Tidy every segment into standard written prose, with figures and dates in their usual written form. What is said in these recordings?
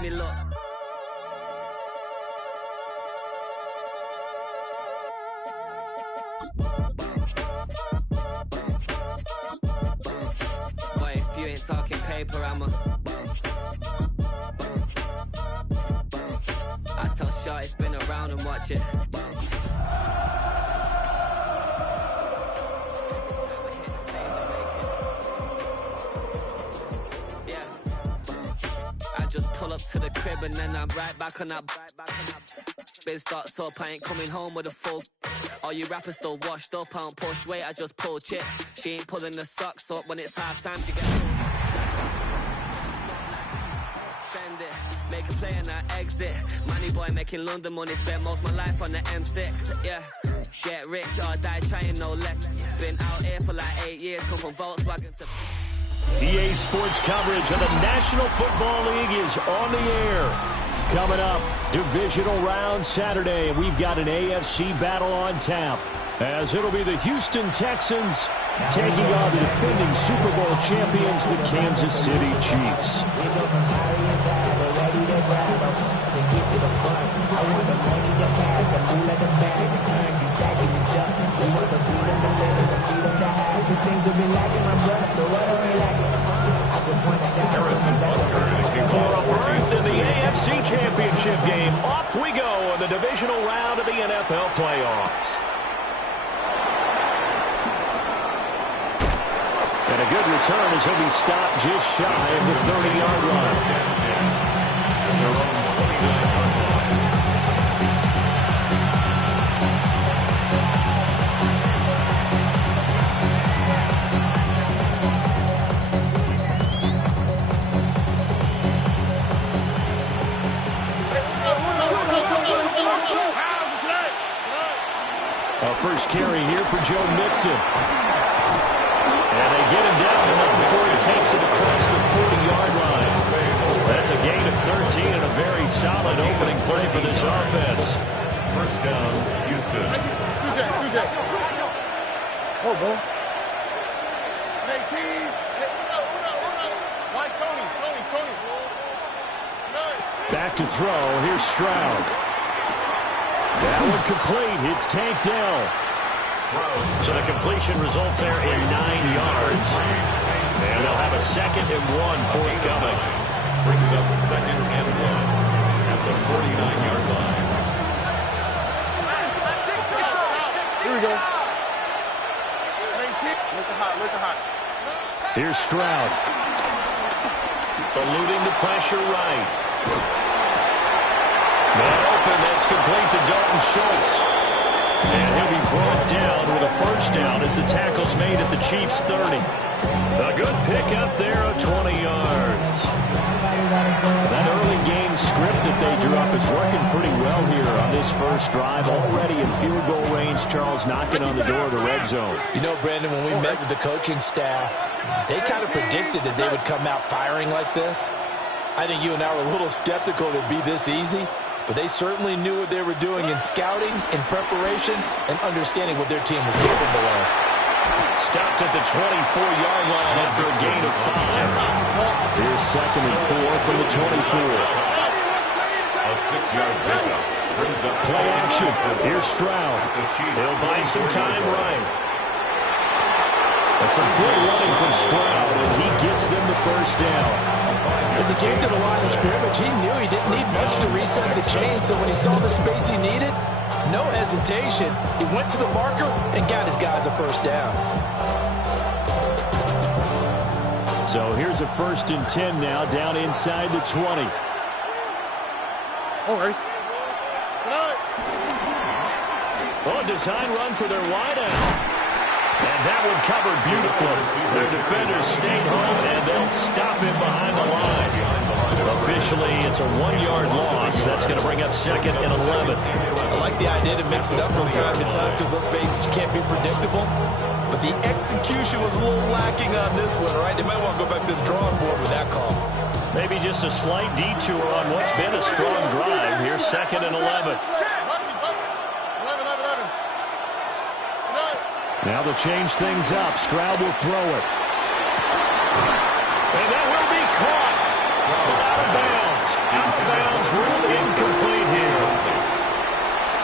me look. Boy, if you ain't talking paper, I'm a... I tell Shorty spin around and watch it. Just pull up to the crib and then I'm right back on that. Biz starts up, I ain't coming home with a full. All you rappers still washed up, I don't push weight, I just pull chips. She ain't pulling the socks up when it's half time, she get. Send it, make a play and I exit. Money boy making London money, spent most of my life on the M6, yeah. Get rich or die trying, no let. Been out here for like 8 years, come from Volkswagen to... EA Sports coverage of the National Football League is on the air. Coming up, divisional round Saturday, we've got an AFC battle on tap, as it'll be the Houston Texans taking on the defending Super Bowl champions, the Kansas City Chiefs. For a berth in the AFC Championship game, off we go in the divisional round of the NFL playoffs. And a good return as he'll be stopped just shy of the 30-yard line. First carry here for Joe Mixon. And they get him down enough before he takes it across the 40-yard line. That's a gain of 13 and a very solid opening play for this offense. First down, Houston. Oh, bro. Back to throw. Here's Stroud. That one complete. It's Tank Dell. So the completion results there in 9 yards. And they'll have a 2nd and 1 forthcoming. Brings up 2nd and 1 at the 49-yard line. Here we go. Look hot. Here's Stroud. Eluding the pressure right. Man open, that's complete to Dalton Schultz. And he'll be brought down with a first down as the tackle's made at the Chiefs' 30. A good pickup there of 20 yards. That early game script that they drew up is working pretty well here on this first drive. Already in field goal range, Charles knocking on the door of the red zone. You know, Brandon, when we met with the coaching staff, they kind of predicted that they would come out firing like this. I think you and I were a little skeptical it would be this easy, but they certainly knew what they were doing in scouting, in preparation, and understanding what their team was capable of. Stopped at the 24-yard line after a gain of 5. Here's 2nd and 4 from the 24. A 6-yard pickup brings up play action. Here's Stroud. He'll buy some time right. That's some good running from Stroud as he gets them the first down. As he came to the line of scrimmage, he knew he didn't need much to reset the chain, so when he saw the space he needed, no hesitation. He went to the marker and got his guys a first down. So here's a 1st and 10 now, down inside the 20. All right. Oh, design run for their wideout. And that one covered beautifully. Their defenders stayed home, and they'll stop him behind the line. Officially, it's a 1-yard loss. That's going to bring up 2nd and 11. I like the idea to mix it up from time to time because, let's face it, you can't be predictable. But the execution was a little lacking on this one, right? They might want to go back to the drawing board with that call. Maybe just a slight detour on what's been a strong drive. Here's 2nd and 11. Now they'll change things up. Stroud will throw it. And that will be caught. Out of bounds. Out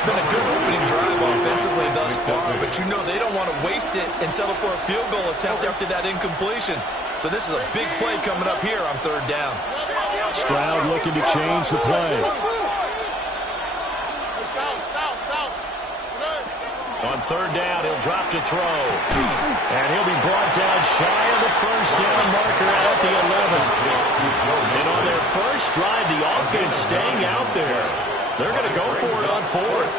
been a good opening drive offensively thus far, but you know they don't want to waste it and settle for a field goal attempt after that incompletion. So this is a big play coming up here on third down. Stroud looking to change the play. On third down, he'll drop to throw. And he'll be brought down shy of the first down marker at the 11. And on their first drive, the offense staying out there. They're going to go for it on fourth.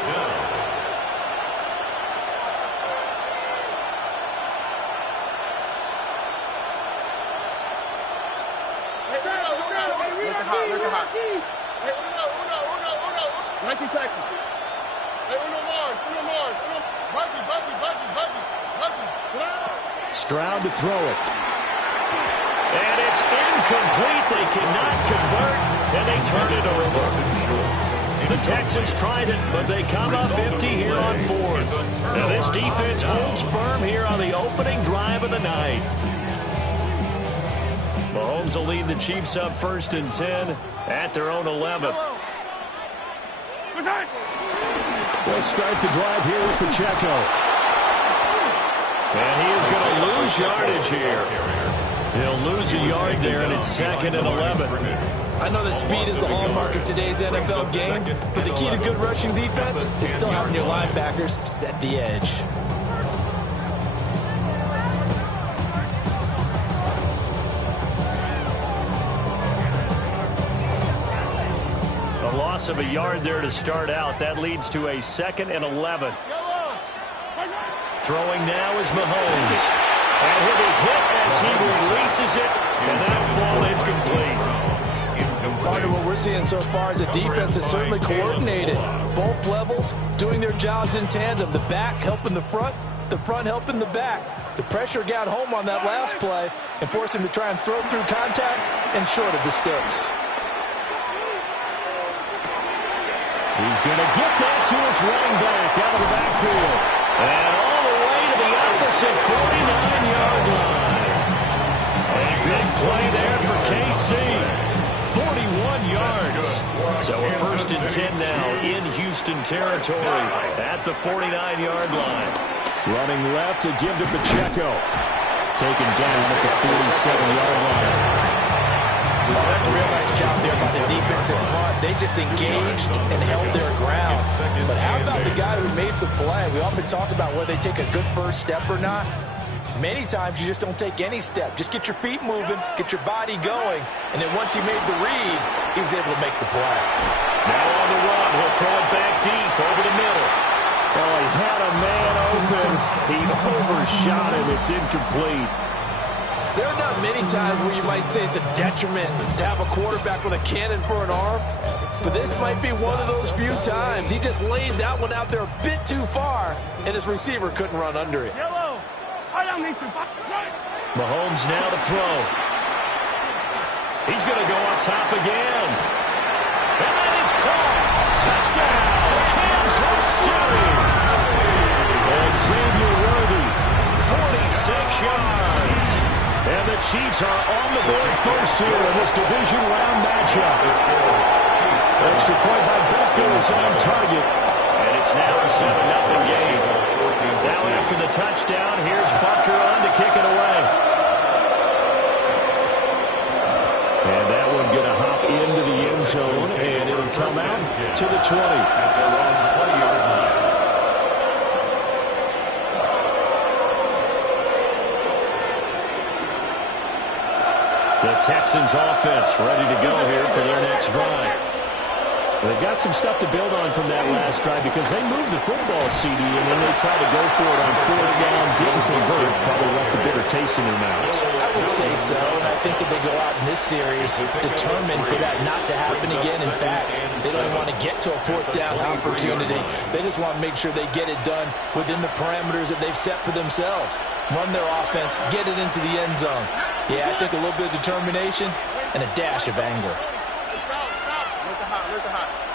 Looking hot. Hey, uno. 19 Texas. Hey, uno Mars. Buggy. Stroud to throw it. And it's incomplete. They cannot convert, and they turn it over. The Texans tried it, but they come up empty here on fourth. Now this defense holds firm here on the opening drive of the night. Mahomes will lead the Chiefs up 1st and 10 at their own 11. Let's start the drive here with Pacheco. And he is going to lose yardage here. He'll lose a yard there, and it's 2nd and 11. I know that speed is the hallmark of today's NFL game, but the key to good rushing defense is still having your linebackers set the edge. A loss of a yard there to start out. That leads to a 2nd and 11. Throwing now is Mahomes. And he'll be hit as he releases it, and that'll fall incomplete. Part of what we're seeing so far is a defense that's certainly coordinated. Both levels doing their jobs in tandem. The back helping the front helping the back. The pressure got home on that last play and forced him to try and throw through contact and short of the sticks. He's going to get that to his running back out of the backfield. And all the way to the opposite 49-yard line. A big play there for KC. 41 yards. So we're 1st and 10 now in Houston territory at the 49-yard line. Running left to give to Pacheco. Taken down at the 47-yard line. That's a real nice job there by the defense in front. They just engaged and held their ground. But how about the guy who made the play? We often talk about whether they take a good first step or not. Many times you just don't take any step. Just get your feet moving, get your body going, and then once he made the read, he was able to make the play. Now on the run, he'll throw it back deep over the middle. Oh, he had a man open. He overshot him. It's incomplete. There are not many times where you might say it's a detriment to have a quarterback with a cannon for an arm, but this might be one of those few times. He just laid that one out there a bit too far, and his receiver couldn't run under it. Mahomes now to throw. He's going to go up top again. And that is caught. Touchdown, Kansas City. And Xavier Worthy, 46 yards. And the Chiefs are on the board first here in this division round matchup. Extra point by Butker is on target. And it's now a 7-0 game. Now after the touchdown, here's Butker on to kick it away. And that one going to hop into the end zone, and it'll come out to the 20. The Texans offense ready to go here for their next drive. They've got some stuff to build on from that last drive because they moved the football, CD, and then they tried to go for it on 4th down, didn't convert, probably left a bitter taste in their mouths. I would say so, and I think that they go out in this series determined for that not to happen again. In fact, they don't want to get to a 4th down opportunity. They just want to make sure they get it done within the parameters that they've set for themselves. Run their offense, get it into the end zone. Yeah, I think a little bit of determination and a dash of anger.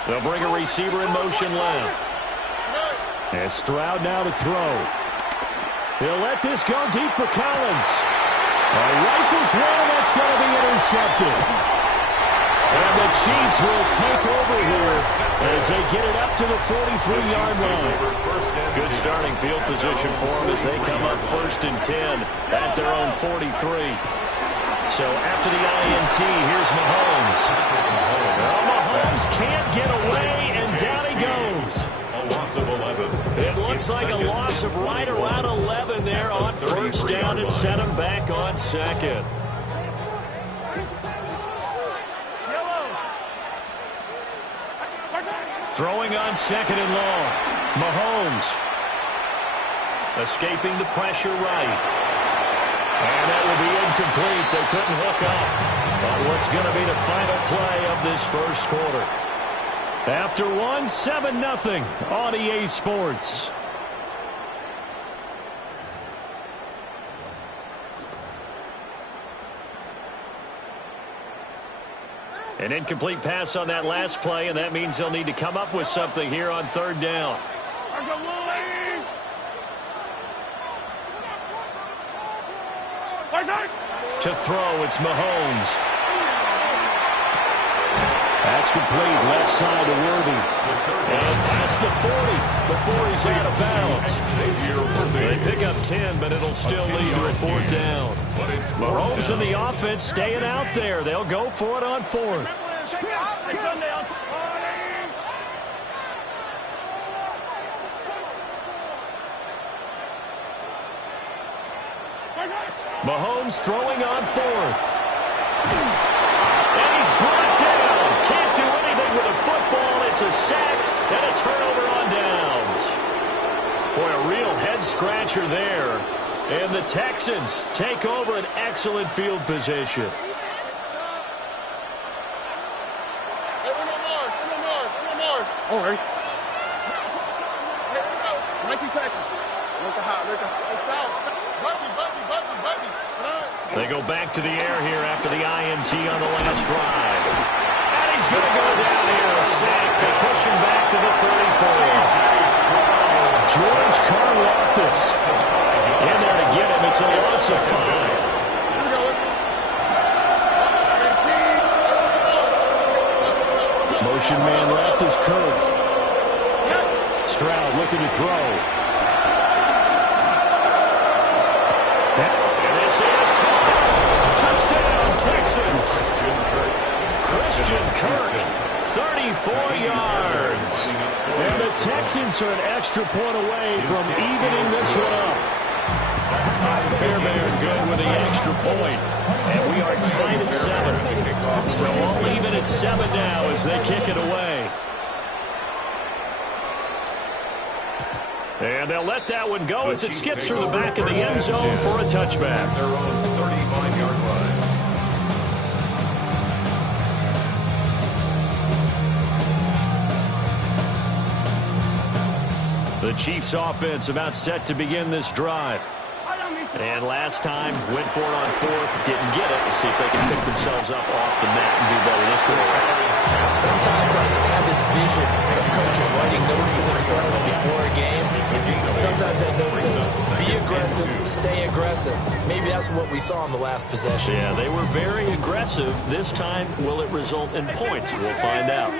They'll bring a receiver in motion left. And Stroud now to throw. He'll let this go deep for Collins. A rifles one, and that's going to be intercepted. And the Chiefs will take over here as they get it up to the 43-yard line. Good starting field position for them as they come up 1st and 10 at their own 43. So after the INT, here's Mahomes. Well, Mahomes can't get away, and down he goes. A loss of 11. It looks like a loss of right around 11 there on 1st down to set him back on 2nd. Throwing on 2nd and long. Mahomes escaping the pressure right. And that will be incomplete. They couldn't hook up on what's going to be the final play of this first quarter. After one, 7-0 on EA Sports. An incomplete pass on that last play, and that means they'll need to come up with something here on 3rd down. To throw, it's Mahomes. That's complete, left side to Worthy. And past the 40 before he's out of bounds. They pick up 10, but it'll still lead to a 4th down. Mahomes and the offense staying out there. They'll go for it on 4th. Mahomes throwing on 4th. And he's brought down. Can't do anything with a football. It's a sack and a turnover on downs. Boy, a real head-scratcher there. And the Texans take over an excellent field position. All right. Nike Texans. Look at hot. They go back to the air here after the INT on the last drive. And he's going to go down here, a sack. They push him back to the 34. George Karlaftis in there to get him. It's a loss of 5. Motion man left is Kirk. Stroud looking to throw. And this is caught. Touchdown, Texans. Christian Kirk, 34 yards. And the Texans are an extra point away from evening this one up. Fairbairn good with the extra point. And we are tied at 7. So all even at 7 now as they kick it away. And they'll let that one go as it skips through the back of the end zone for a touchback. Their own 35-yard line. The Chiefs offense about set to begin this drive. And last time, went for it on 4th, didn't get it. We'll see if they can pick themselves up off the mat and do better this quarter. Sometimes I have this vision of coaches writing notes to themselves before a game. And sometimes that note says, be aggressive, stay aggressive. Maybe that's what we saw in the last possession. Yeah, they were very aggressive. This time, will it result in points? We'll find out.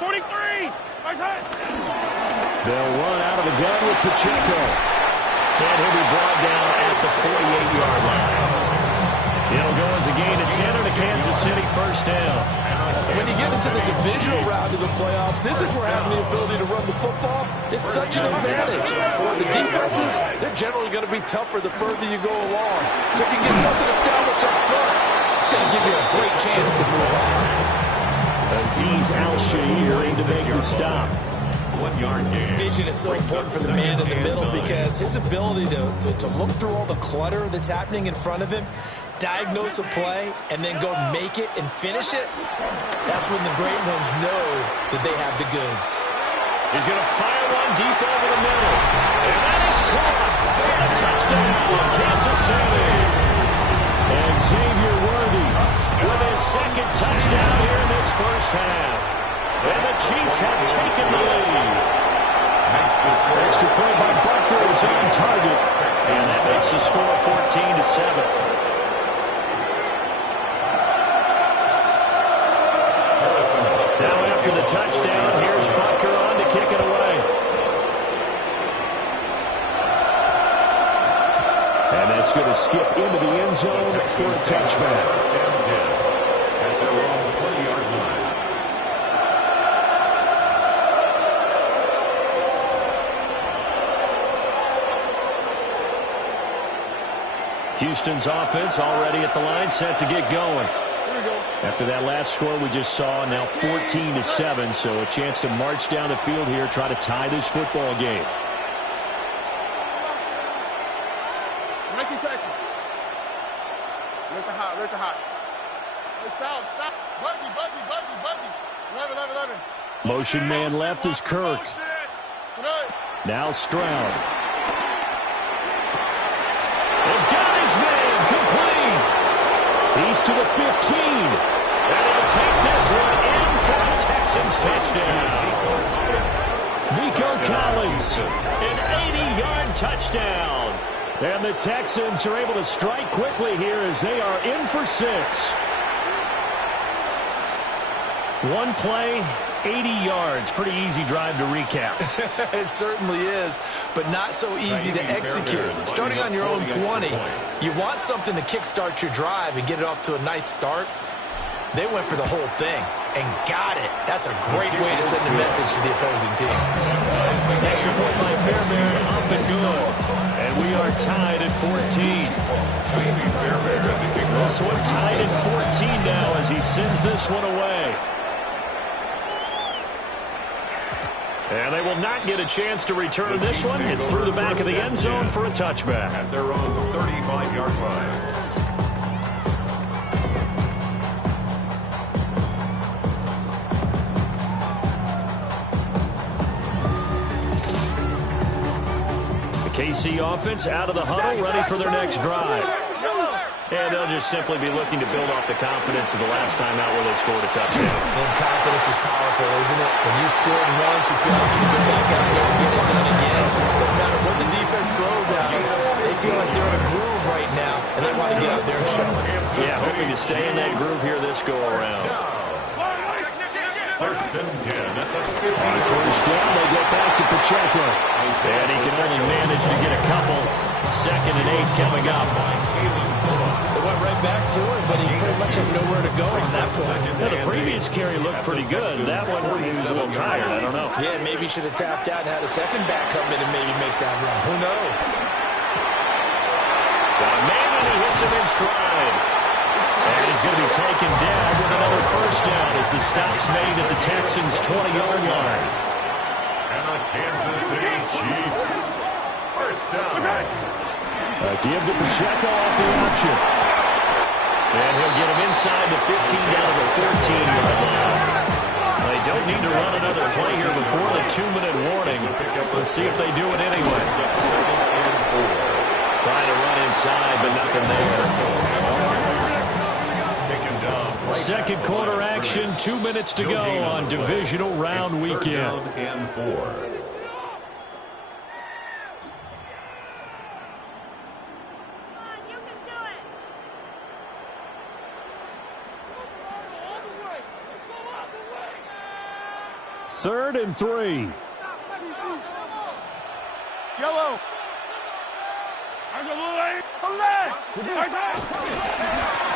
43. They'll run out of the gun with Pacheco. And he'll be brought down at the 48-yard line. It'll go as a gain of 10 and a Kansas City 1st down. When you get into the divisional round of the playoffs, this is where having the ability to run the football is such an advantage. The defenses, they're generally going to be tougher the further you go along. So if you get something established up front, it's going to give you a great chance to move on. Azeez Al-Shaair in to make the stop. Vision is so important for the man in the middle because his ability to look through all the clutter that's happening in front of him, diagnose a play, and then go make it and finish it, that's when the great ones know that they have the goods. He's going to fire one deep over the middle. And that is caught for a touchdown, Kansas City. And Xavier Worthy with his 2nd touchdown here in this first half. And the Chiefs have taken the lead. Extra point by Barker is on target. And that makes the score 14-7. touchdown. Here's Butker on to kick it away. And that's going to skip into the end zone for a touchback. At their own 20-yard line. Houston's offense already at the line, set to get going. After that last score we just saw, now 14-7, so a chance to march down the field here, try to tie this football game. Nike Texas. Look the hot, look the hot. Hey, stop. Buggy. 11. Motion man left is Kirk. Now Stroud. They've got his man complete. He's to the 15. And he'll take this one in for a Texans touchdown. Nico Collins, an 80-yard touchdown. And the Texans are able to strike quickly here as they are in for 6. One play, 80 yards. Pretty easy drive to recap. It certainly is, but not so easy to execute. Starting on your own 20, you want something to kickstart your drive and get it off to a nice start. They went for the whole thing and got it. That's a great way to send a message to the opposing team. Extra point by Fairbairn, up and good. And we are tied at 14. This one tied at 14 now as he sends this one away. And they will not get a chance to return this one. It's through the back of the end zone for a touchback. At their own 35-yard line. The KC offense out of the huddle, ready for their next drive. And they'll just simply be looking to build off the confidence of the last time out where they scored a touchdown. And confidence is powerful, isn't it? When you scored once, you feel like you can go back out there and get it done again. No matter what the defense throws at them, they feel like they're in a groove right now, and they want to get out there and show it. Yeah, hoping to stay in that groove here this go-around. First and 10 at the 50. On first down, they go back to Pacheco. And he can only manage to get a couple. 2nd and 8 coming up. They went right back to it, but he pretty much had nowhere to go on that point. Yeah, the previous carry looked pretty good. That one, he was a little tired. I don't know. Yeah, maybe he should have tapped out and had a second back come in and maybe make that run. Who knows? Got a man, and he hits him in stride. And he's going to be taken down with another first down as the stop's made at the Texans' 20-yard line. And the Kansas City Chiefs. First down. Give to Pacheco off the option. And he'll get him inside the 15 down to the 14-yard line. They don't need to run another play here before the 2-minute warning. Let's see if they do it anyway. Trying to run inside, but nothing there. Second quarter action, 2 minutes to go on divisional round weekend. And 4. Third and 3. Yellow.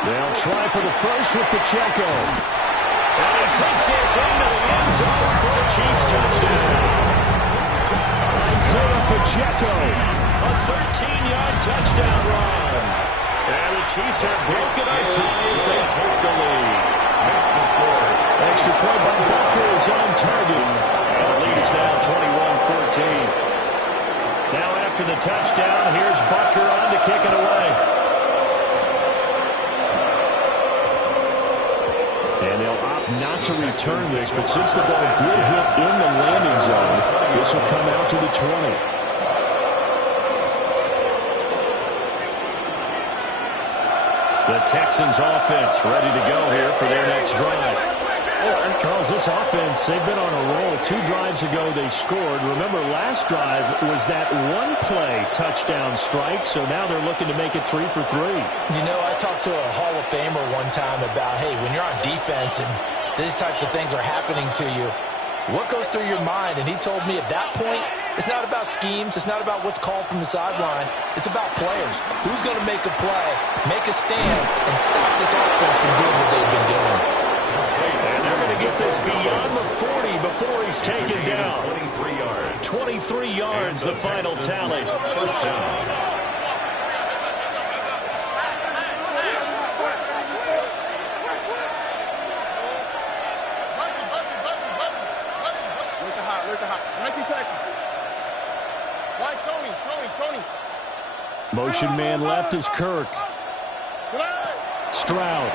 They'll try for the first with Pacheco. And he takes this into the end zone for the Chiefs touchdown. Isaiah Pacheco, a 13-yard touchdown run. And the Chiefs have broken a tie as they take the lead. Makes the score. Extra point by Butker is on target. And the lead is now 21-14. Now after the touchdown, here's Butker on to kick it away. And they'll opt not to return this, but since the ball did hit in the landing zone, this will come out to the 20. The Texans offense ready to go here for their next drive. Charles, this offense, they've been on a roll. 2 drives ago they scored. Remember, last drive was that one-play touchdown strike, so now they're looking to make it 3 for 3. You know, I talked to a Hall of Famer one time about, hey, when you're on defense and these types of things are happening to you, what goes through your mind? And he told me at that point, it's not about schemes. It's not about what's called from the sideline. It's about players. Who's going to make a play, make a stand, and stop this offense from doing what they've been doing. And they're going to get this beyond the 40 before he's taken down. 23 yards. 23 yards, the final tally. First down. Motion man left is Kirk. Stroud.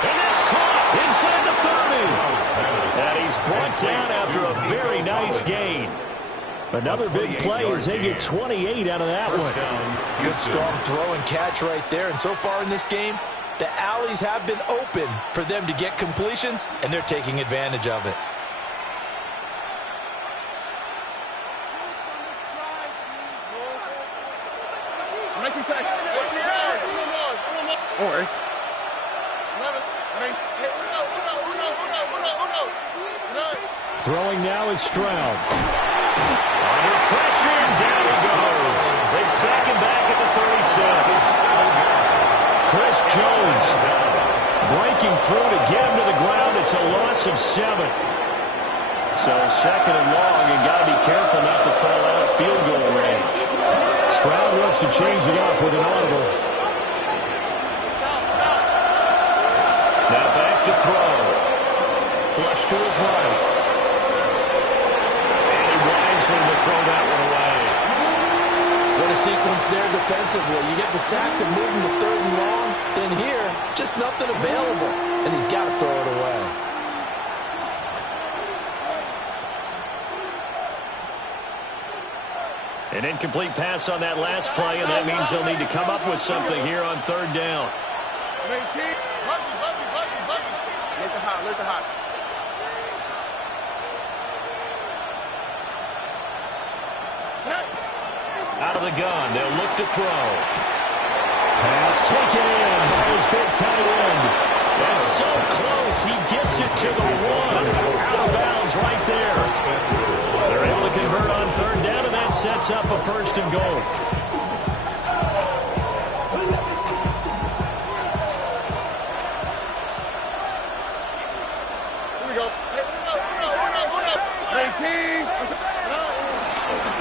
And that's caught inside the 30. And he's brought down after a very nice gain. Another big play as they get 28 out of that one. Good strong throw and catch right there. And so far in this game, the alleys have been open for them to get completions, and they're taking advantage of it. Throwing now is Stroud. Under pressure, down he goes. They sack him back at the 36. Chris Jones breaking through to get him to the ground. It's a loss of 7. So 2nd and long, and got to be careful not to fall out of field goal range. Stroud wants to change it up with an audible. Now back to throw. Flush to his right. To throw that one away. What a sequence there defensively. You get the sack to move him to 3rd and long. Then here, just nothing available. And he's got to throw it away. An incomplete pass on that last play, and that means they'll need to come up with something here on 3rd down. Let the hot. Out of the gun, they'll look to throw. Pass taken in by his big tight end. That's so close, he gets it to the 1. Out of bounds right there. They're able to convert on 3rd down, and that sets up a 1st and goal. Here we go.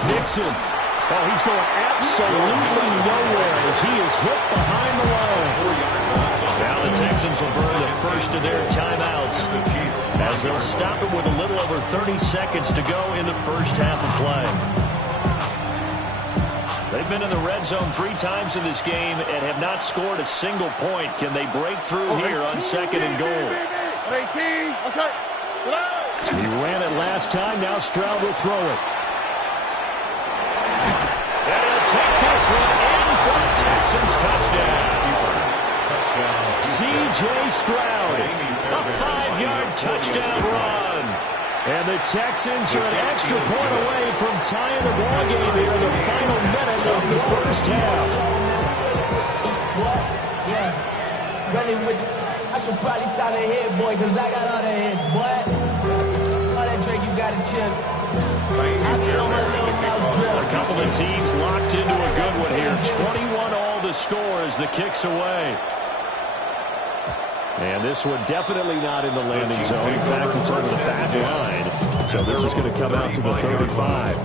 Nixon. Oh, he's going absolutely nowhere as he is hit behind the line. Now the Texans will burn the first of their timeouts as they'll stop it with a little over 30 seconds to go in the first half of play. They've been in the red zone 3 times in this game and have not scored a single point. Can they break through here on 2nd and goal? He ran it last time. Now Stroud will throw it. And he'll take this one in for a Texans touchdown. C.J. Stroud, a 5-yard touchdown run. And the Texans are an extra point away from tying the ballgame here in the final minute of the first half. Yeah, running with, I should probably sign a hit, boy, because I got all the hits, boy. All that Drake, you got a chip. A couple of teams locked into a good one here. 21 all to score as the kick's away. And this one definitely not in the landing zone. In fact, it's over the back line. So this is going to come out to the 35.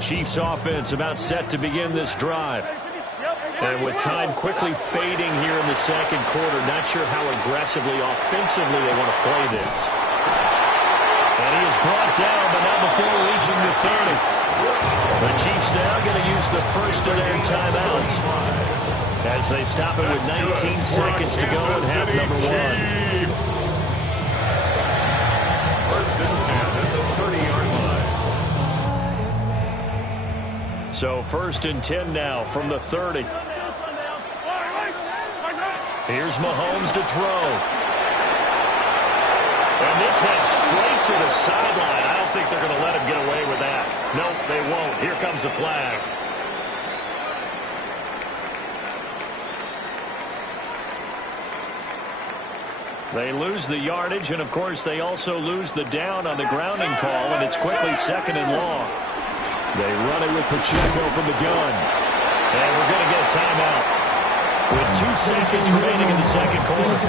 Chiefs offense about set to begin this drive. And with time quickly fading here in the second quarter, not sure how aggressively, offensively they want to play this. And he is brought down, but not before reaching the 30. The Chiefs now going to use the first of their timeouts as as they stop it with 19 seconds to go in half number one. First and 10 at the 30-yard line. So first and 10 now from the 30. Here's Mahomes to throw. And this heads straight to the sideline. I don't think they're going to let him get away with that. Nope, they won't. Here comes the flag. They lose the yardage, and, of course, they also lose the down on the grounding call, and it's quickly second and long. They run it with Pacheco from the gun. And we're going to get a timeout with 2 seconds remaining in the second quarter.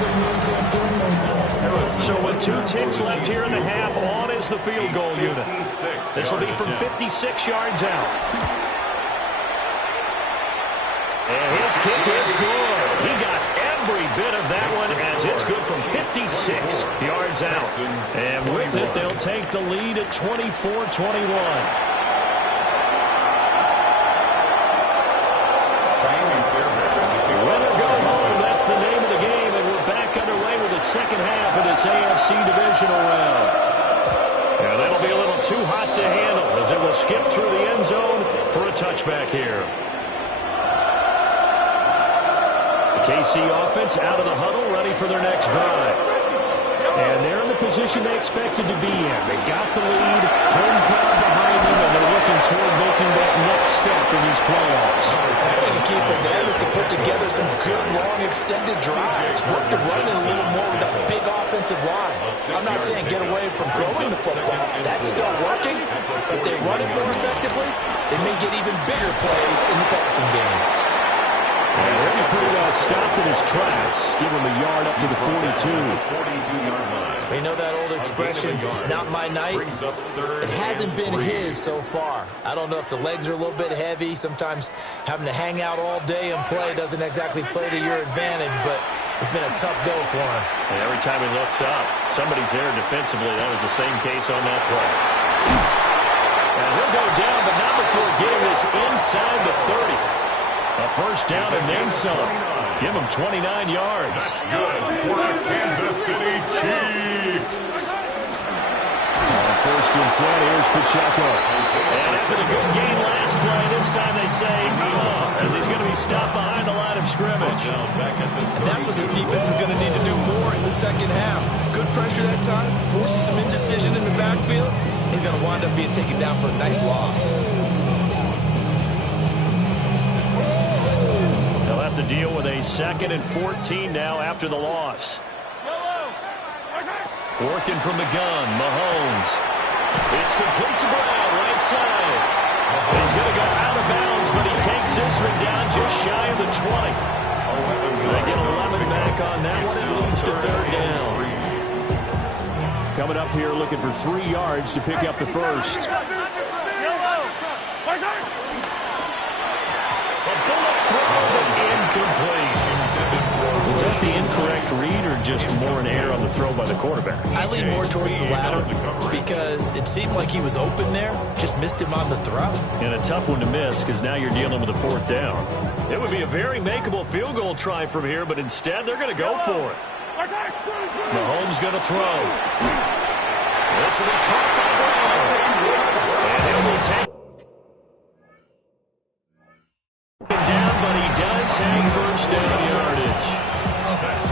So with 2 ticks left here in the half, on is the field goal unit. This will be from 56 yards out. And his kick is good. He got every bit of that one as it's good from 56 yards out. And with it, they'll take the lead at 24-21. That's the name of the game, and we're back underway with the second half of this AFC divisional round. And that'll be a little too hot to handle as it will skip through the end zone for a touchback here. The KC offense out of the huddle, ready for their next drive. And they're in the position they expected to be in. They got the lead, home crowd behind them, and they're looking toward making that next step in these playoffs. The key for them is to put together some good, long, extended drives. Work the running a little more with that big offensive line. I'm not saying get away from throwing the football. That's still working. If they run it more effectively, they may get even bigger plays in the passing game. And Henry pretty well stopped in his tracks. Give him a yard up to the 42. 42-yard line. We know that old expression, it's not my night. It hasn't been his so far. I don't know if the legs are a little bit heavy. Sometimes having to hang out all day and play doesn't exactly play to your advantage, but it's been a tough go for him. And every time he looks up, somebody's there defensively. That was the same case on that play. And he'll go down, but not before getting this inside the 30. A first down and then some. Give him 29 yards. Good for the Kansas City Chiefs. First and 10, here's Pacheco. And after the good game last play, this time they say, as he's going to be stopped behind the line of scrimmage. And that's what this defense is going to need to do more in the second half. Good pressure that time, forces some indecision in the backfield. He's going to wind up being taken down for a nice loss. They'll have to deal with a 2nd and 14 now after the loss. Working from the gun, Mahomes. It's complete to Brown, right side. He's going to go out of bounds, but he takes this one down just shy of the 20. They get 11 back on that one. It leads to third down. Coming up here looking for 3 yards to pick up the first. A bullet throw, but incomplete. Was that the incorrect read or just more an error on the throw by the quarterback? I lean more towards the latter because it seemed like he was open there, just missed him on the throw. And a tough one to miss because now you're dealing with a 4th down. It would be a very makeable field goal try from here, but instead they're going to go for it. Mahomes going to throw. This will be caught by Brown. And it will take him down, but he does have first down yardage.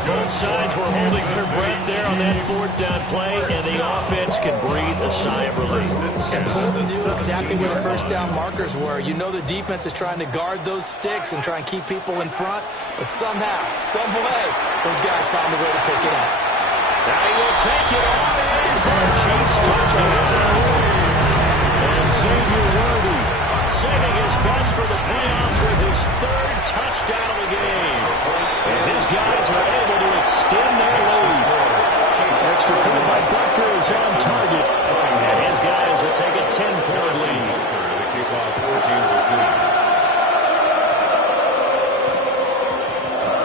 Both sides were holding their breath there on that 4th down play, and the offense can breathe a sigh of relief. And both knew exactly where the first down markers were. You know the defense is trying to guard those sticks and try and keep people in front, but somehow, some way, those guys found a way to pick it up. Now he will take it off for a Chiefs touchdown. And Xavier Worthy saving his best for the playoffs with his 3rd touchdown of the game. As his guys are able to extend their lead. Extra point by Butker is on target. And his guys will take a 10-point lead. The kickoff for Kansas City.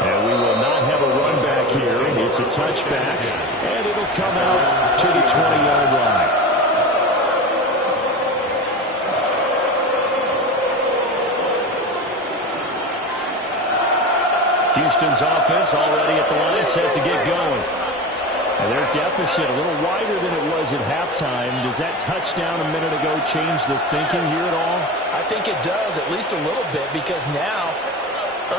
And we will not have a run back here. It's a touchback. And it'll come out to the 20-yard line. Houston's offense already at the line, set to get going. And their deficit a little wider than it was at halftime. Does that touchdown a minute ago change the thinking here at all? I think it does, at least a little bit, because now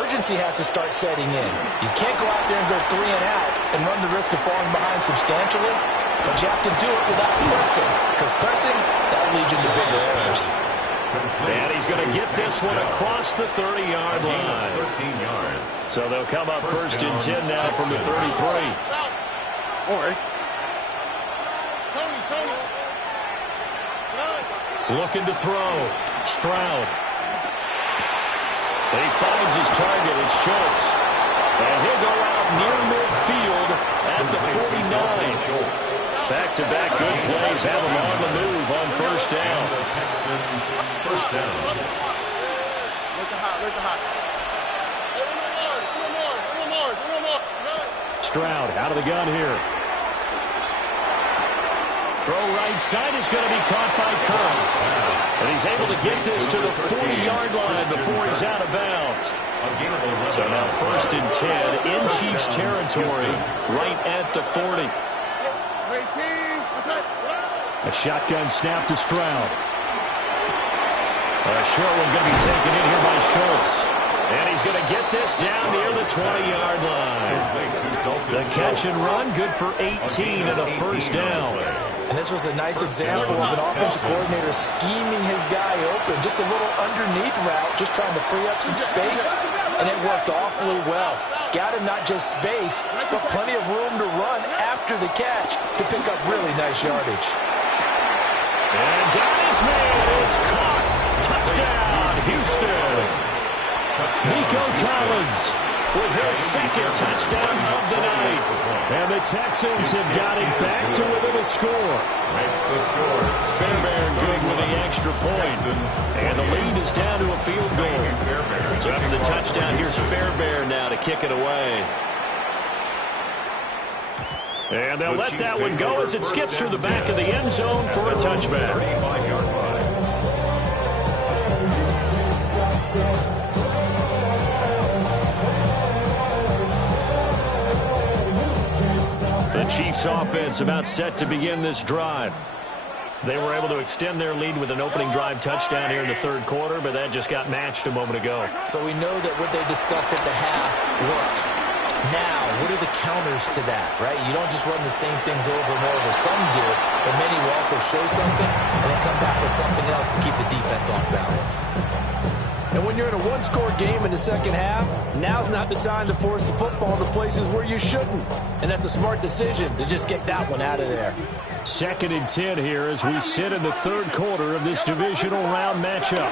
urgency has to start setting in. You can't go out there and go 3 and out and run the risk of falling behind substantially, but you have to do it without pressing, because pressing, that'll lead you to bigger errors. And he's going to get this one across the 30-yard line. 13 yards. So they'll come up first and 10 now from the 33. Looking to throw. Stroud. He finds his target. It's Schultz. And he'll go out near midfield at the 49. Back-to-back good plays have him on the move on first down. The Texans first down. Look hot. Stroud out of the gun here. Throw right side is going to be caught by Kirk. And he's able to get this to the 40-yard line before he's out of bounds. So now first and 10 in Chiefs territory, right at the 40. A shotgun snap to Stroud. A short one going to be taken in here by Schultz. And he's going to get this down near the 20-yard line. The catch and run, good for 18 and a first down. And this was a nice example of an offensive coordinator scheming his guy open. Just a little underneath route, just trying to free up some space. And it worked awfully well. Got him not just space, but plenty of room to run after the catch to pick up really nice yardage. And got his man. It's caught. Touchdown, Houston. Nico Collins with his second touchdown of the night. And the Texans have got it back to within a score. Makes the score. Fairbairn good with the extra point. And the lead is down to a field goal. So after the touchdown, here's Fairbairn now to kick it away. And they'll let that one go as it skips through the back of the end zone for a touchback. 35-yard line. The Chiefs offense about set to begin this drive. They were able to extend their lead with an opening drive touchdown here in the third quarter, but that just got matched a moment ago. So we know that what they discussed at the half worked. Now, what are the counters to that, right? You don't just run the same things over and over. Some do, but many will also show something and then come back with something else to keep the defense off balance. And when you're in a one-score game in the second half, now's not the time to force the football to places where you shouldn't. And that's a smart decision to just get that one out of there. Second and 10 here as we sit in the third quarter of this divisional round matchup.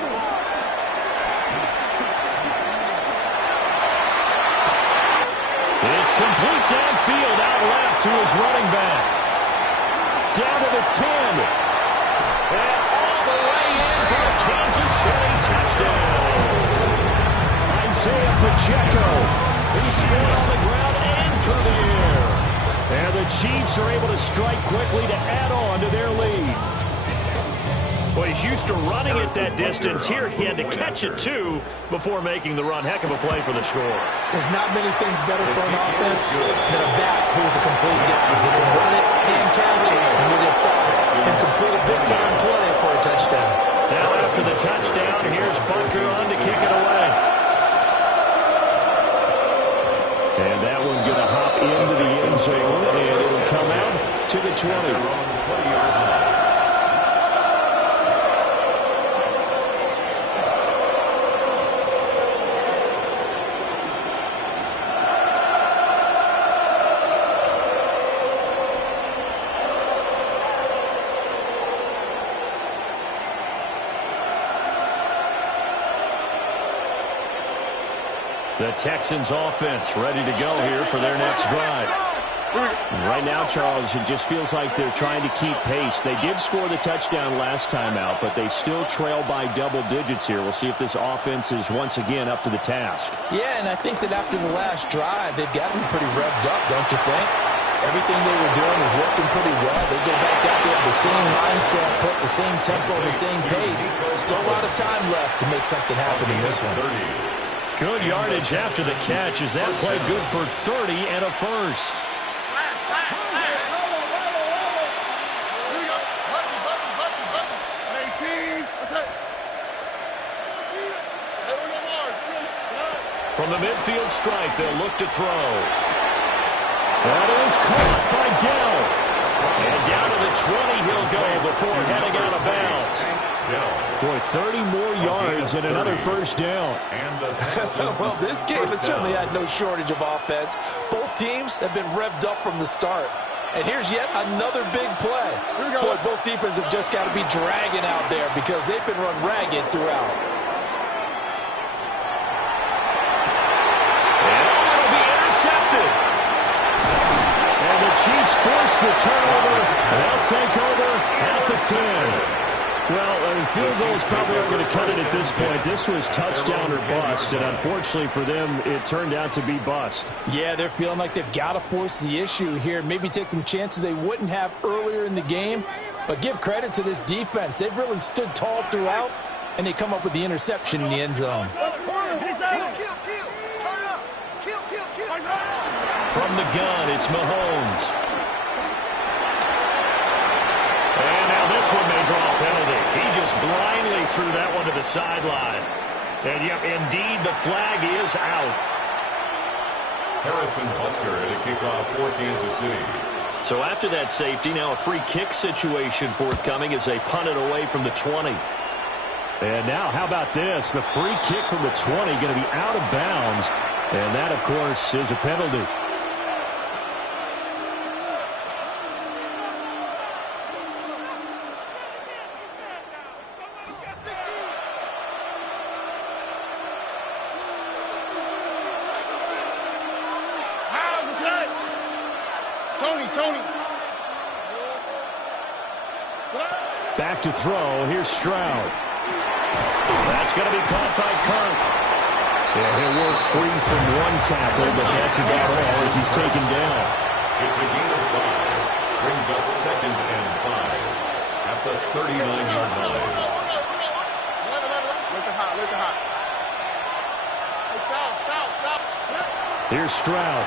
It's complete downfield, out left to his running back. Down to the 10. And all the way in for a Kansas City touchdown. Isaiah Pacheco. He scored on the ground and through the air. And the Chiefs are able to strike quickly to add on to their lead. Well, he's used to running it that distance. Here he had to catch it, too, before making the run. Heck of a play for the score. There's not many things better for an offense than a back who's a complete guy. He can run it and catch it. And we just saw him complete a big-time play for a touchdown. Now after the touchdown, here's Butker on to kick it away. And that one going to hop into the end zone, and it'll come out to the 20. The Texans offense ready to go here for their next drive. Right now, Charles, it just feels like they're trying to keep pace. They did score the touchdown last time out, but they still trail by double digits here. We'll see if this offense is once again up to the task. Yeah, and I think that after the last drive, they've got to be pretty revved up, don't you think? Everything they were doing was working pretty well. They go back out there with the same mindset, put the same tempo, the same pace. Still a lot of time left to make something happen in this one. Good yardage after the catch. Is that play good for 30 and a first? From the midfield stripe, they'll look to throw. That is caught by Dell. And down to the 20 he'll go before heading out of bounds. Boy, 30 more yards and another first down. Well, this game has certainly had no shortage of offense. Both teams have been revved up from the start. And here's yet another big play. Boy, both defenses have just got to be dragging out there because they've been run ragged throughout. And the Chiefs force the turnover. They'll take over at the 10. Well, field goals probably aren't going to cut it at this point. This was touchdown or bust, and unfortunately for them, it turned out to be bust. Yeah, they're feeling like they've got to force the issue here. Maybe take some chances they wouldn't have earlier in the game. But give credit to this defense. They've really stood tall throughout, and they come up with the interception in the end zone. From the gun, it's Mahomes. And now this one may draw a penalty. He just blindly threw that one to the sideline. And, yep, indeed, the flag is out. Harrison Butker at a kickoff for Kansas City. So after that safety, now a free kick situation forthcoming as they punt it away from the 20. And now, how about this? The free kick from the 20 going to be out of bounds. And that, of course, is a penalty. Back to throw. Here's Stroud. That's going to be caught by Kirk. Yeah, he'll work free from one tackle, but that's about all as he's taken down. It's a gain of 5. Brings up 2nd and 5 at the 39-yard line. Here's Stroud.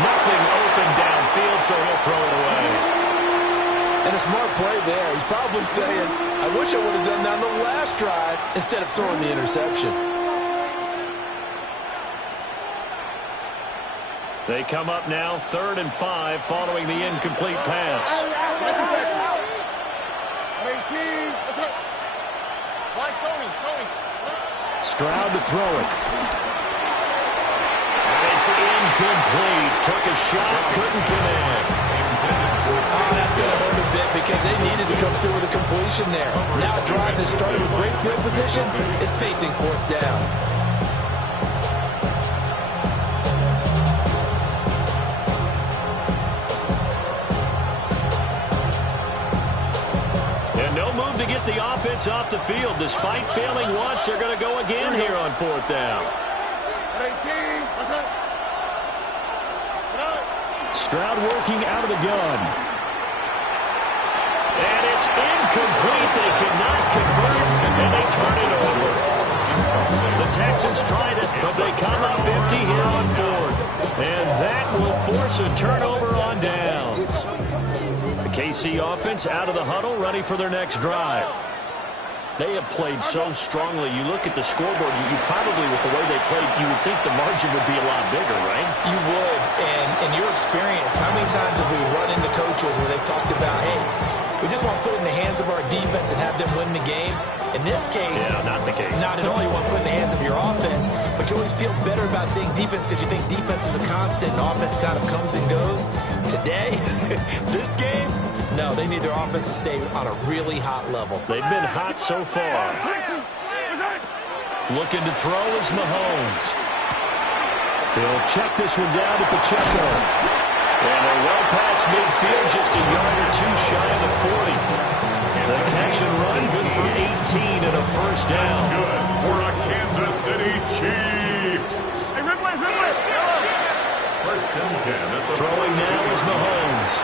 Nothing open downfield, so he'll throw it away. And a smart play there. He's probably saying, I wish I would have done that on the last drive instead of throwing the interception. They come up now 3rd and 5 following the incomplete pass. Stroud to throw it. And it's incomplete. Took a shot, couldn't connect. Oh, that's going to hurt a bit because they needed to come through with a completion there. Now a drive that started with great field position is facing 4th down. And no move to get the offense off the field. Despite failing once, they're going to go again here on 4th down. Stroud working out of the gun. And it's incomplete. They cannot convert, and they turn it over. The Texans tried it, but they come up empty here on 4th. And that will force a turnover on downs. The KC offense out of the huddle, ready for their next drive. They have played so strongly. You look at the scoreboard, you probably, with the way they played, you would think the margin would be a lot bigger, right? You would. And in your experience, how many times have we run into coaches where they've talked about, hey, we just want to put it in the hands of our defense and have them win the game? In this case, yeah, not the case. Not at all. You want to put it in the hands of your offense, but you always feel better about saying defense because you think defense is a constant and offense kind of comes and goes. Today, this game, no, they need their offense to stay on a really hot level. They've been hot so far. Looking to throw is Mahomes. He'll check this one down to Pacheco. And they're well past midfield, just a yard or two shy of the 40. The catch and run, good for 18 and a first down. Good for a Kansas City Chiefs. Hey, Ridley, Ridley! 1st and 10. Throwing now is Mahomes.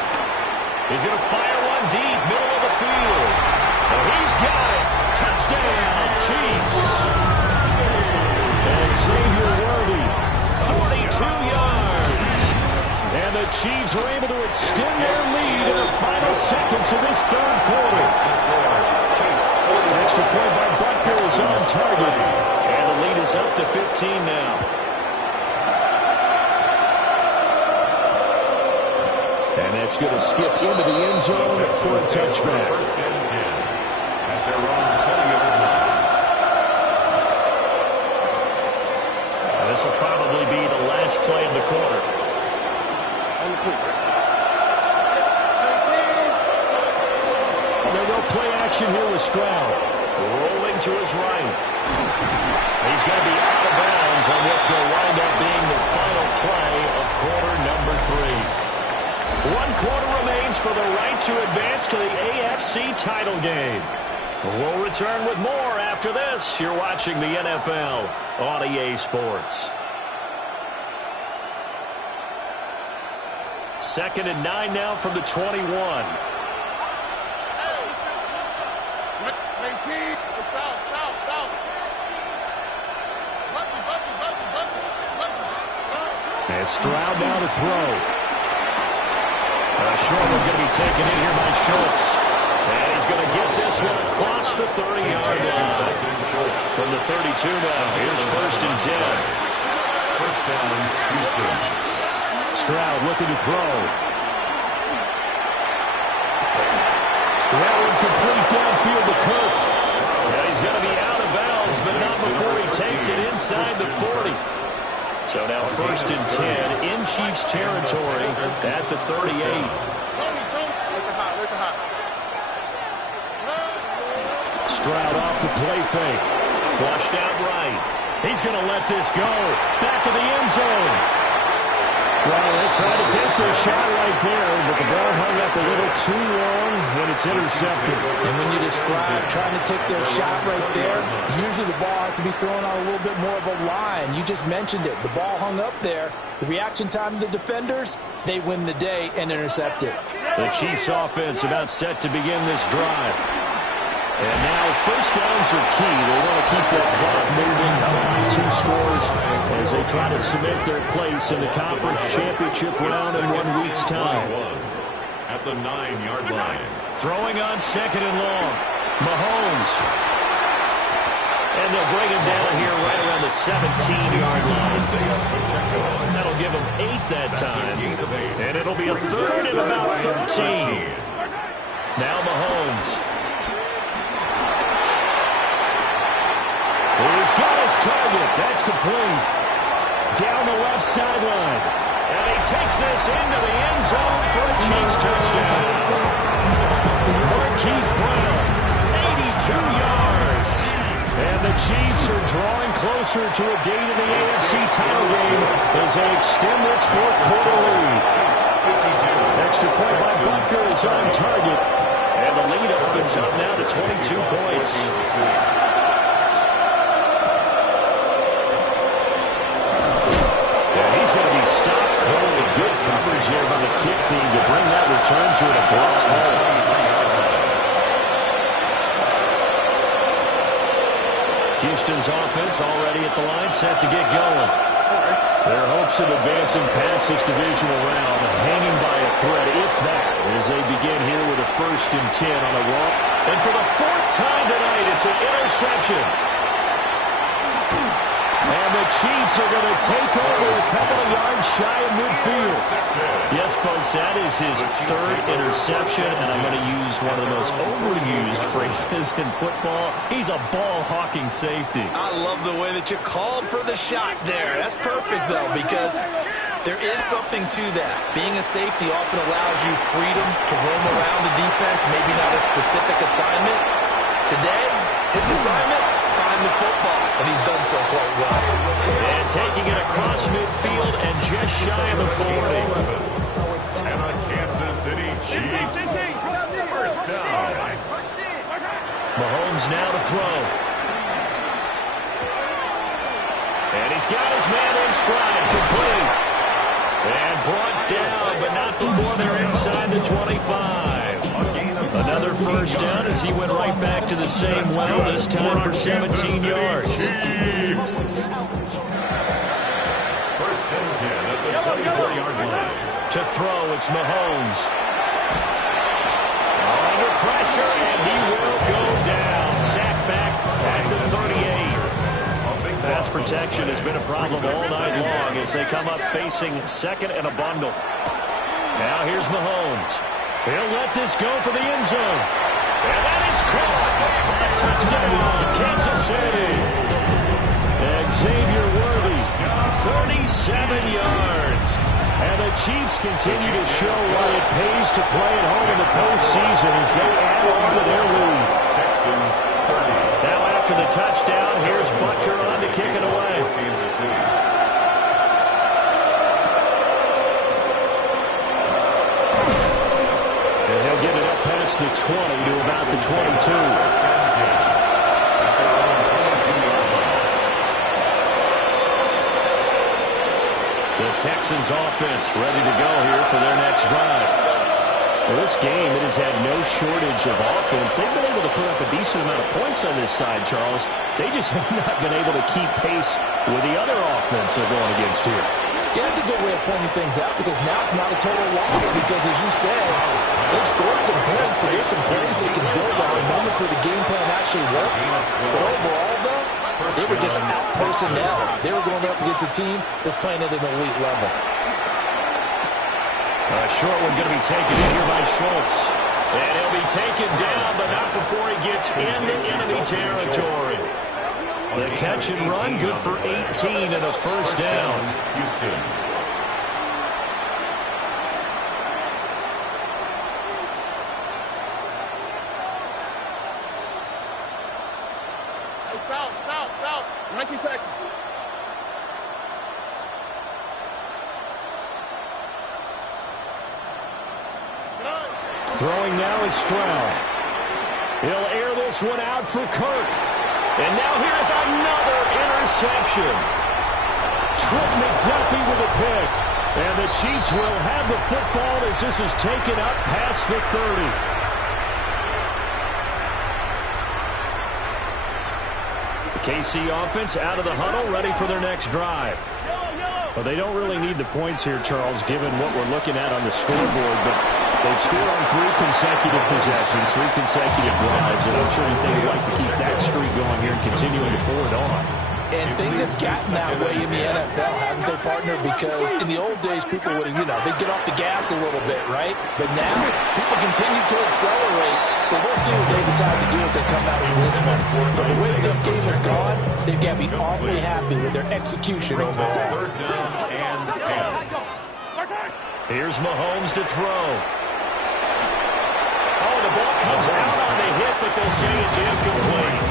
He's going to fire one deep, middle of the field. And he's got it. Touchdown, Chiefs. And Xavier Worthy, 42 yards. And the Chiefs are able to extend their lead in the final seconds of this third quarter. Extra point by Butker is on target. And the lead is up to 15 now. And that's going to skip into the end zone for a touchback. First and 10 at their own 20-yard line. And this will probably be the last play of the quarter. They'll go play action here with Stroud. Rolling to his right. He's going to be out of bounds on what's going to wind up being the final play of quarter number 3. 1 quarter remains for the right to advance to the AFC title game. We'll return with more after this. You're watching the NFL on EA Sports. 2nd and 9 now from the 21. And Stroud now to throw. Short one's going to be taken in here by Schultz. And he's going to get this one across the 30-yard line. From the 32 now, here's 1st and 10. First down, Houston. Stroud looking to throw. That one complete downfield to Cook. And he's going to be out of bounds, but not before he takes it inside the 40. So now 1st and 10 in Chiefs territory at the 38. Stroud off the play fake. Flushed out right. He's going to let this go. Back of the end zone. Well, they tried to take their shot right there, but the ball hung up a little too long, and it's intercepted. And when you describe trying to take their shot right there, usually the ball has to be thrown on a little bit more of a line. You just mentioned it. The ball hung up there. The reaction time of the defenders, they win the day and intercept it. The Chiefs offense about set to begin this drive. And now first downs are key. They want to keep that clock moving up by 2 scores as they try to cement their place in the conference championship round in 1 week's time. At the 9-yard line. Throwing on 2nd and long. Mahomes. And they'll bring him down here right around the 17-yard line. That'll give him 8 that time. And it'll be a 3rd and about 13. Now Mahomes. He's got his target. That's complete. Down the left sideline. And he takes this into the end zone for a Chiefs touchdown. Marquise Brown, 82 yards. And the Chiefs are drawing closer to a date in the AFC title game as they extend this 4th quarter lead. Extra point by Butker is on target. And the lead opens up now to 22 points. Good coverage here by the kick team to bring that return to an abrupt halt. Houston's offense already at the line, set to get going. Their hopes of advancing past this divisional round hanging by a thread, if that, as they begin here with a 1st and 10 on a walk. And for the 4th time tonight, it's an interception. And the Chiefs are going to take over a couple of yards shy of midfield. Yes, folks, that is his 3rd interception, and I'm going to use one of the most overused phrases in football. He's a ball-hawking safety. I love the way that you called for the shot there. That's perfect, though, because there is something to that. Being a safety often allows you freedom to roam around the defense, maybe not a specific assignment. Today, his assignment, find the football, and he's done so quite well. And taking it across midfield and just shy of the 40. And the Kansas City Chiefs. First down. Mahomes now to throw. And he's got his man in stride, complete. And brought down, but not before they're inside the 25. Another first down as he went right back to the same well, this time for 17 yards. First and 10 at the 24-yard line. To throw, it's Mahomes. Under pressure, and he will go down. Sack back at the 38. Pass protection has been a problem all night long as they come up facing second and a bundle. Now here's Mahomes. He'll let this go for the end zone. And that is caught for a touchdown, Kansas City. Xavier Worthy, 37 yards. And the Chiefs continue to show why it pays to play at home in the postseason as they add on to their lead. Texans 30. Now after the touchdown, here's Butker on to kick it away. Kansas City. And he'll get it up past the 20 to about the 22. The Texans offense ready to go here for their next drive. Well, this game, it has had no shortage of offense. They've been able to put up a decent amount of points on this side, Charles. They just have not been able to keep pace with the other offense they're going against here. Yeah, that's a good way of pointing things out because now it's not a total loss because, as you said, they've scored some points, so there's some plays they can build on, moments where the game plan actually worked. But overall, though, they were just out-personnel. They were going up against a team that's playing at an elite level. A short one going to be taken in here by Schultz. And he'll be taken down, but not before he gets into enemy territory. The catch and run, good for 18 and a first down. Houston. South. 19 Texas. Throwing now is Stroud. He'll air this one out for Kirk. And now here's another interception. Trent McDuffie with a pick. And the Chiefs will have the football as this is taken up past the 30. KC offense out of the huddle, ready for their next drive. Well, they don't really need the points here, Charles, given what we're looking at on the scoreboard, but they've scored on 3 consecutive possessions, 3 consecutive drives, and I'm sure that they would like to keep that streak going here and continuing to pour it on. And things have gotten that way in the NFL, haven't they, partner? Because in the old days, people would, they'd get off the gas a little bit, right? But now, people continue to accelerate. But we'll see what they decide to do as they come out of this one. But the way this game has gone, they've got to be awfully happy with their execution overall. Third down and 10. Here's Mahomes to throw. Oh, the ball comes out on the hit, but they'll say it's incomplete.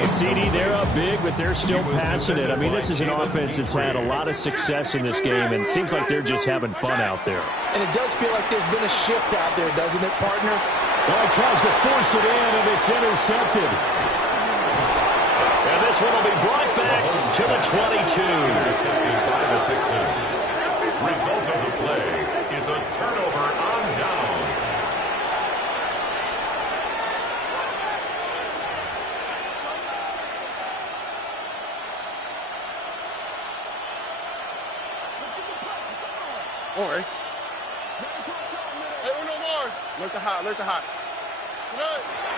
The CD, they're up big, but they're still passing it. I mean, this is an offense that's had a lot of success in this game, and it seems like they're just having fun out there. And it does feel like there's been a shift out there, doesn't it, partner? Well, he tries to force it in, and it's intercepted. And this one will be brought back to the 22. Intercepted by the Texans. Result of the play is a turnover on downs. Don't worry. Hey, no more. Look the hot.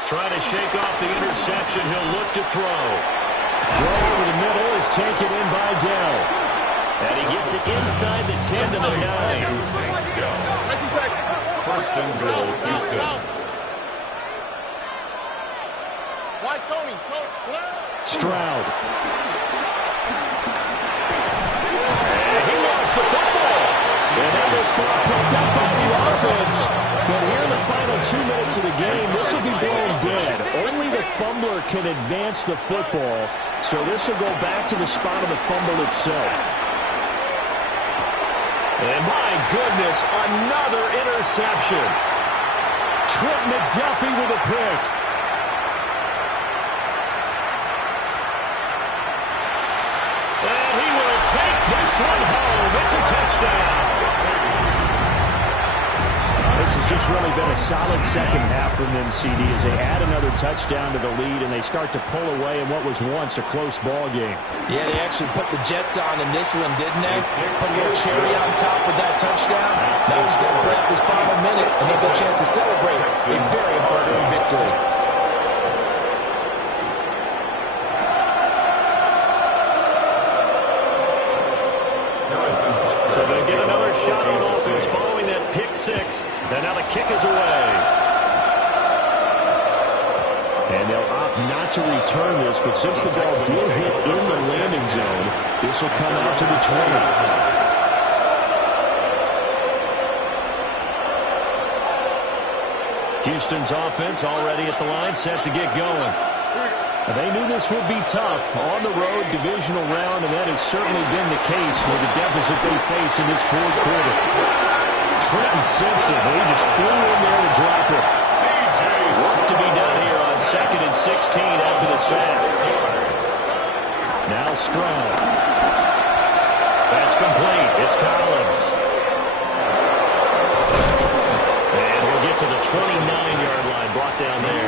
Trying to shake off the interception. He'll look to throw. Throw over the middle is taken in by Dell. And he gets it inside the 10 to the 9. First and goal, Houston. Why Tony? Stroud. And he lost the football. And now this ball picked up by the offense. But here in the final 2 minutes of the game, this will be blown dead. Only the fumbler can advance the football. So this will go back to the spot of the fumble itself. And my goodness, another interception. Trent McDuffie with a pick. And he will take this one home. It's It's a touchdown. This has just really been a solid second half from them, CD, as they add another touchdown to the lead and they start to pull away in what was once a close ball game. Yeah, they actually put the Jets on in this one, didn't they? Put a little cherry on top with that touchdown. Now it's going to play this final minute, and they get a chance to celebrate a very hard-earned victory. So they get another shot on offense following that pick six. And now the kick is away. And they'll opt not to return this, but since the ball did hit in the landing zone, this will come out to the 20. Houston's offense already at the line, set to get going. They knew this would be tough. On the road, divisional round, and that has certainly been the case with the deficit they face in this fourth quarter. Trenton Simpson, he just flew in there to drop it. Work to be done here on 2nd and 16 after the sack. Now Strong. That's complete. It's Collins. And we'll get to the 29-yard line, brought down there.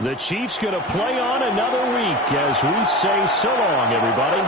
The Chiefs going to play on another week as we say so long, everybody.